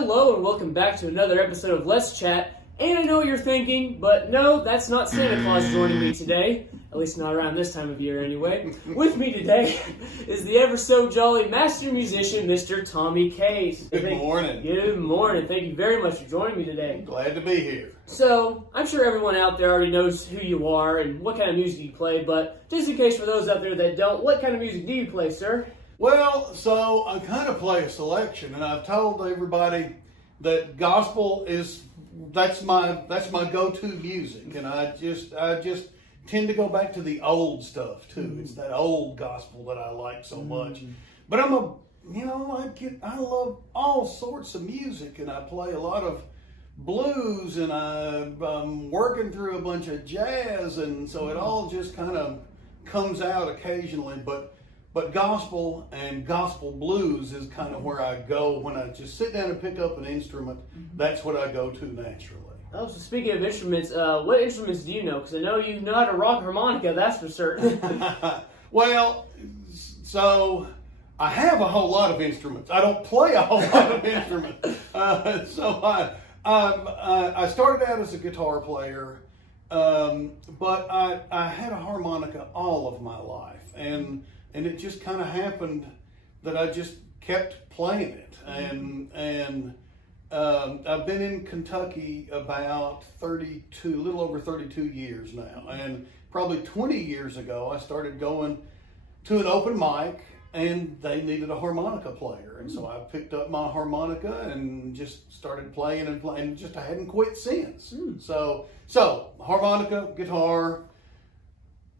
Hello and welcome back to another episode of Let's Chat. And I know what you're thinking, but no, that's not Santa Claus joining me today. At least not around this time of year anyway. With me today is the ever so jolly master musician, Mr. Tommy Cate. Good morning. Good morning. Thank you very much for joining me today. Glad to be here. So, I'm sure everyone out there already knows who you are and what kind of music you play, but just in case for those out there that don't, what kind of music do you play, sir? Well, so I kind of play a selection, and I've told everybody that gospel is that's my go-to music, and I just tend to go back to the old stuff too. It's that old gospel that I like so much. But I love all sorts of music, and I play a lot of blues, and I'm working through a bunch of jazz, and so it all just kind of comes out occasionally. But gospel and gospel blues is kind of where I go when I just sit down and pick up an instrument. That's what I go to naturally. Oh, so speaking of instruments, what instruments do you know? Because I know you know how to rock harmonica, that's for certain. Well, so I have a whole lot of instruments. I don't play a whole lot of instruments. So I started out as a guitar player, but I had a harmonica all of my life, and it just kind of happened that I just kept playing it. And I've been in Kentucky about a little over 32 years now. And probably 20 years ago, I started going to an open mic, and they needed a harmonica player. And so I picked up my harmonica and just started playing and playing. Just I hadn't quit since. So harmonica, guitar.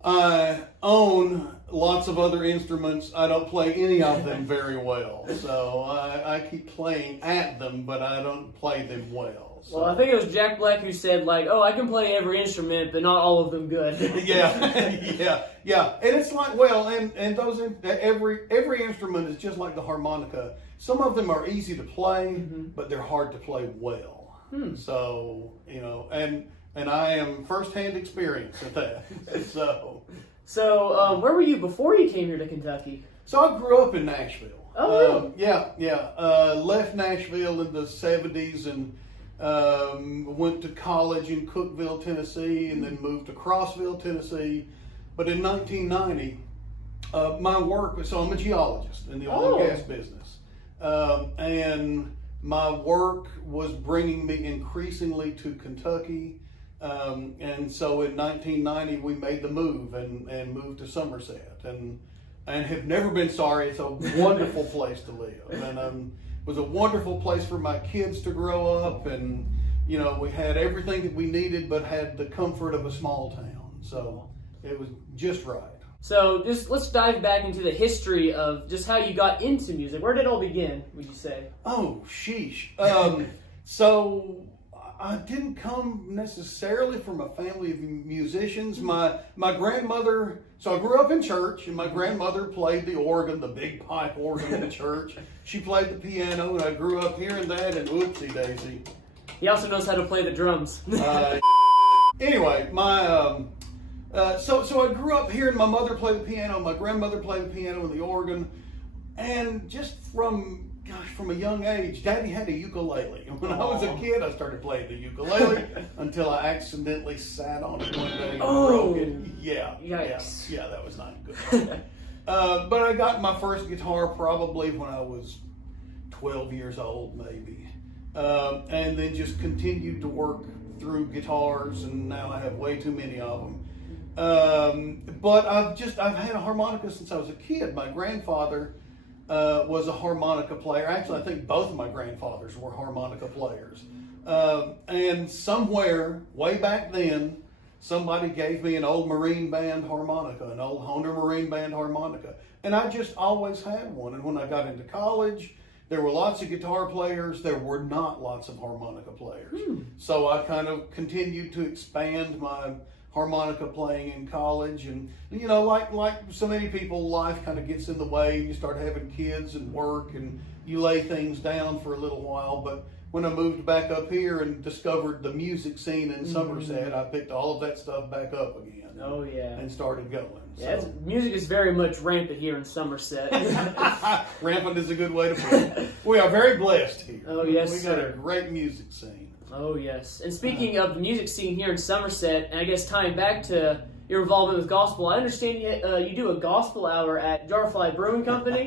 I own lots of other instruments. I don't play any of them very well. So I keep playing at them, but I don't play them well. So. Well, I think it was Jack Black who said, like, oh, I can play every instrument, but not all of them good. Yeah. And it's like, well, and those every instrument is just like the harmonica. Some of them are easy to play, but they're hard to play well. So, and I am firsthand experience at that. So, where were you before you came here to Kentucky? So I grew up in Nashville. Oh, really? Left Nashville in the 70s and went to college in Cookeville, Tennessee, and then moved to Crossville, Tennessee. But in 1990, my work, so I'm a geologist in the oil and gas business. And my work was bringing me increasingly to Kentucky. And so in 1990 we made the move and moved to Somerset and have never been sorry. It's a wonderful place to live, and it was a wonderful place for my kids to grow up, and we had everything that we needed but had the comfort of a small town, so it was just right. So let's dive back into the history of just how you got into music. Where did it all begin, would you say? Oh, sheesh. So I didn't come necessarily from a family of musicians. My grandmother, so I grew up in church, and my grandmother played the organ, the big pipe organ in the church. She played the piano, and I grew up hearing that, and whoopsie daisy. He also knows how to play the drums. Anyway, so I grew up hearing my mother play the piano, my grandmother play the piano and the organ, and just from a young age, Daddy had a ukulele. And when I was a kid, I started playing the ukulele until I accidentally sat on it one day and broke it. Yeah, that was not good. But I got my first guitar probably when I was 12 years old, maybe. And then just continued to work through guitars, and now I have way too many of them. But I've had a harmonica since I was a kid. My grandfather was a harmonica player. Actually, I think both of my grandfathers were harmonica players. And somewhere, way back then, somebody gave me an old Marine Band harmonica, an old Honda Marine Band harmonica. And I just always had one. And when I got into college, there were lots of guitar players. There were not lots of harmonica players. So I kind of continued to expand my harmonica playing in college, and like so many people, life kind of gets in the way. You start having kids and work, and you lay things down for a little while. when I moved back up here and discovered the music scene in Mm-hmm. Somerset, I picked all of that stuff back up again. Oh yeah. And started going. Yeah, music is very much rampant here in Somerset. Rampant is a good way to put it. We are very blessed here. Oh yes, we sir. got a great music scene. Oh yes. And speaking of the music scene here in Somerset, and I guess tying back to your involvement with gospel, I understand you do a gospel hour at Jarfly Brewing Company.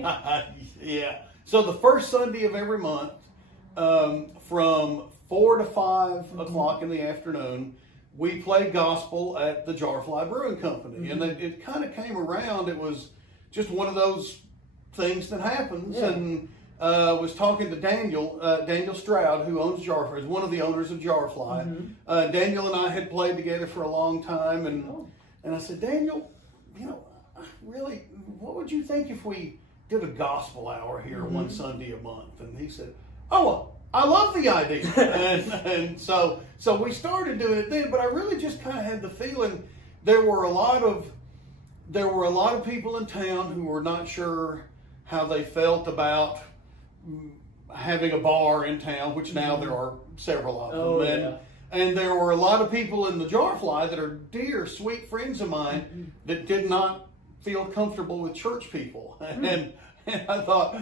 Yeah. So the first Sunday of every month, from 4 to 5 o'clock in the afternoon, we play gospel at the Jarfly Brewing Company. And it kind of came around. It was just one of those things that happens. Yeah. And was talking to Daniel Stroud, who owns Jarfly, is one of the owners of Jarfly. Daniel and I had played together for a long time. And I said, Daniel, really, what would you think if we did a gospel hour here one Sunday a month? And he said, oh, I love the idea. and so we started doing it then, but I really just kind of had the feeling there were a lot of people in town who were not sure how they felt about having a bar in town, which now there are several of them. And there were a lot of people in the Jarfly that are dear, sweet friends of mine that did not feel comfortable with church people. And I thought,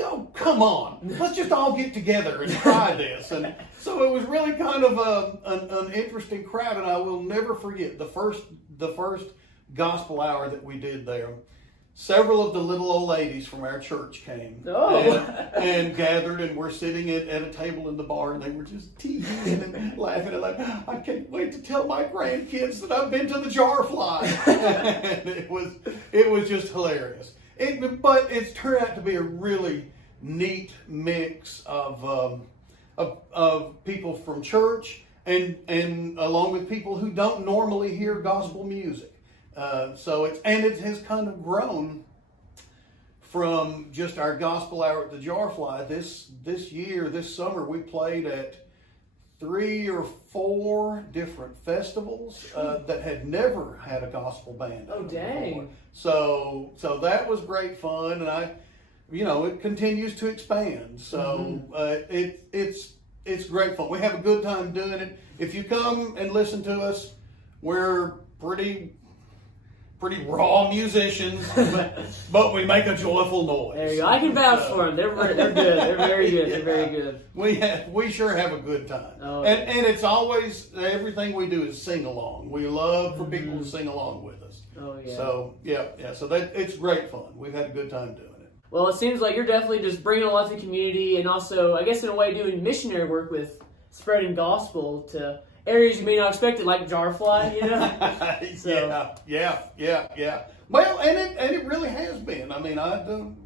oh, come on, let's just all get together and try this. And so it was really kind of an interesting crowd, and I will never forget the first gospel hour that we did there. Several of the little old ladies from our church came and gathered, and we're sitting at a table in the bar, and they were just teasing and laughing. And like, I can't wait to tell my grandkids that I've been to the Jarfly. And it was just hilarious. But it's turned out to be a really neat mix of people from church and along with people who don't normally hear gospel music. So it has kind of grown from just our gospel hour at the Jarfly. This summer we played at 3 or 4 different festivals that had never had a gospel band. Oh dang! Before. So that was great fun, and it continues to expand. So it's great fun. We have a good time doing it. If you come and listen to us, we're pretty raw musicians, but we make a joyful noise. There you go. I can vouch for them. They're good. They're very good. They're very good. We sure have a good time. Oh, and it's always, everything we do is sing along. We love for people to sing along with us. Oh yeah. So yeah. So it's great fun. We've had a good time doing it. Well, it seems like you're definitely just bringing a lot to the community, and also, I guess in a way, doing missionary work with spreading gospel to areas you may not expect it, like Jarfly, So. Yeah. Well, and it really has been. I mean, I don't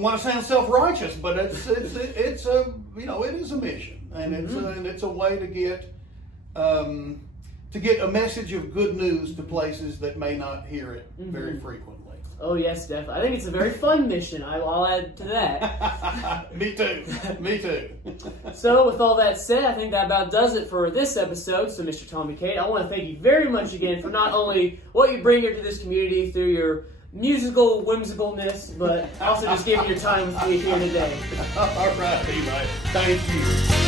want to sound self-righteous, but it is a mission, and it's a way to get a message of good news to places that may not hear it very frequently. Oh yes, definitely. I think it's a very fun mission. I'll add to that. Me too. So with all that said, I think that about does it for this episode. So Mr. Tommy Cate, I want to thank you very much again for not only what you bring here to this community through your musical whimsicalness, but also just giving your time with me here today. All right, Eli. Thank you.